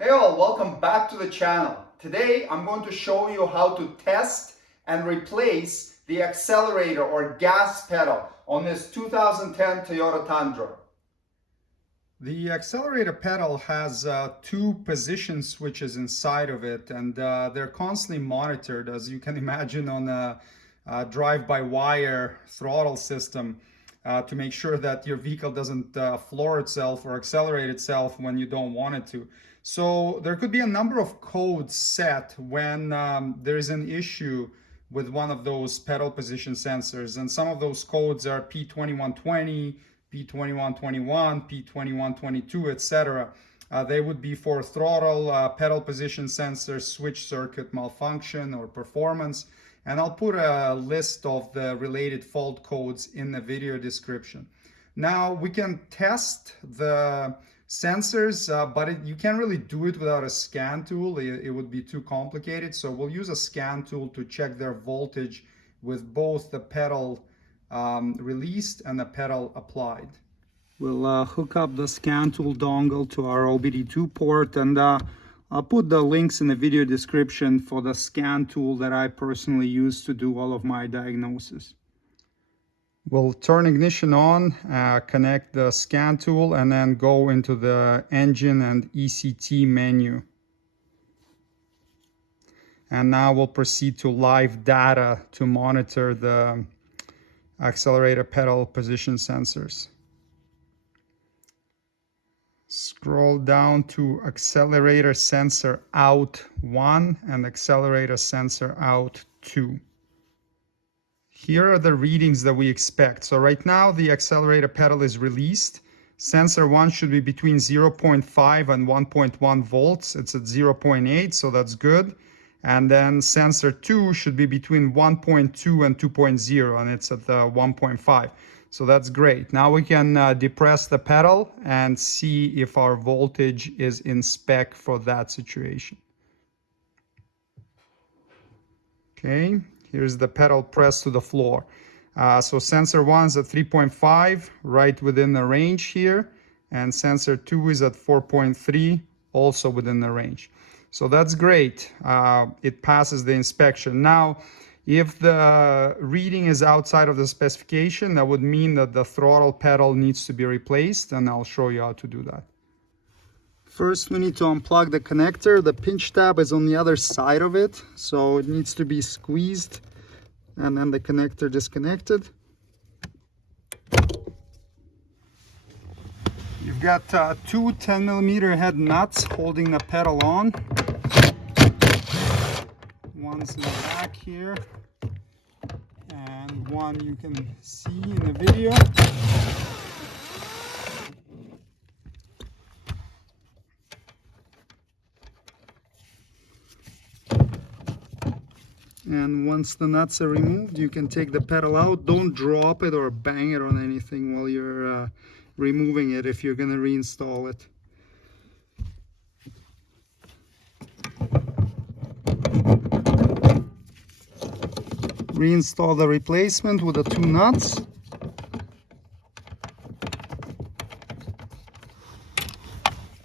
Hey all, welcome back to the channel. Today I'm going to show you how to test and replace the accelerator or gas pedal on this 2010 Toyota Tundra. The accelerator pedal has two position switches inside of it, and they're constantly monitored, as you can imagine, on a drive-by-wire throttle system to make sure that your vehicle doesn't floor itself or accelerate itself when you don't want it to. So there could be a number of codes set when there is an issue with one of those pedal position sensors, and some of those codes are P2120, P2121, P2122, etc. They would be for throttle, pedal position sensor, switch circuit malfunction or performance. And I'll put a list of the related fault codes in the video description. Now we can test the sensors, but you can't really do it without a scan tool. It would be too complicated. So we'll use a scan tool to check their voltage with both the pedal released and the pedal applied. We'll hook up the scan tool dongle to our OBD2 port, and I'll put the links in the video description for the scan tool that I personally use to do all of my diagnosis. We'll turn ignition on, connect the scan tool, and then go into the engine and ECT menu. And now we'll proceed to live data to monitor the accelerator pedal position sensors. Scroll down to accelerator sensor out 1 and accelerator sensor out 2. Here are the readings that we expect. So right now the accelerator pedal is released. Sensor 1 should be between 0.5 and 1.1 volts. It's at 0.8, so that's good. And then sensor 2 should be between 1.2 and 2.0, and it's at the 1.5. So that's great. Now we can depress the pedal and see if our voltage is in spec for that situation. Okay, here's the pedal pressed to the floor. So sensor 1 is at 3.5, right within the range here. And sensor 2 is at 4.3, also within the range. So that's great. It passes the inspection. Now, if the reading is outside of the specification, that would mean that the throttle pedal needs to be replaced, and I'll show you how to do that. First, we need to unplug the connector. The pinch tab is on the other side of it, so it needs to be squeezed, and then the connector disconnected. You've got two 10mm head nuts holding the pedal on. One's in the back here, and one you can see in the video. And once the nuts are removed, you can take the pedal out. Don't drop it or bang it on anything while you're removing it if you're going to reinstall it. Reinstall the replacement with the two nuts.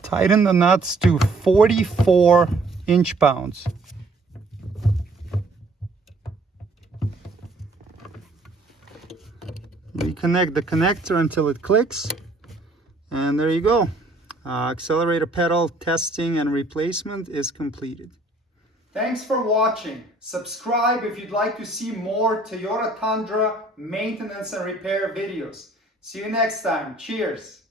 Tighten the nuts to 44 inch-pounds. Reconnect the connector until it clicks, and there you go. Accelerator pedal testing and replacement is completed. Thanks for watching. Subscribe if you'd like to see more Toyota Tundra maintenance and repair videos. See you next time. Cheers.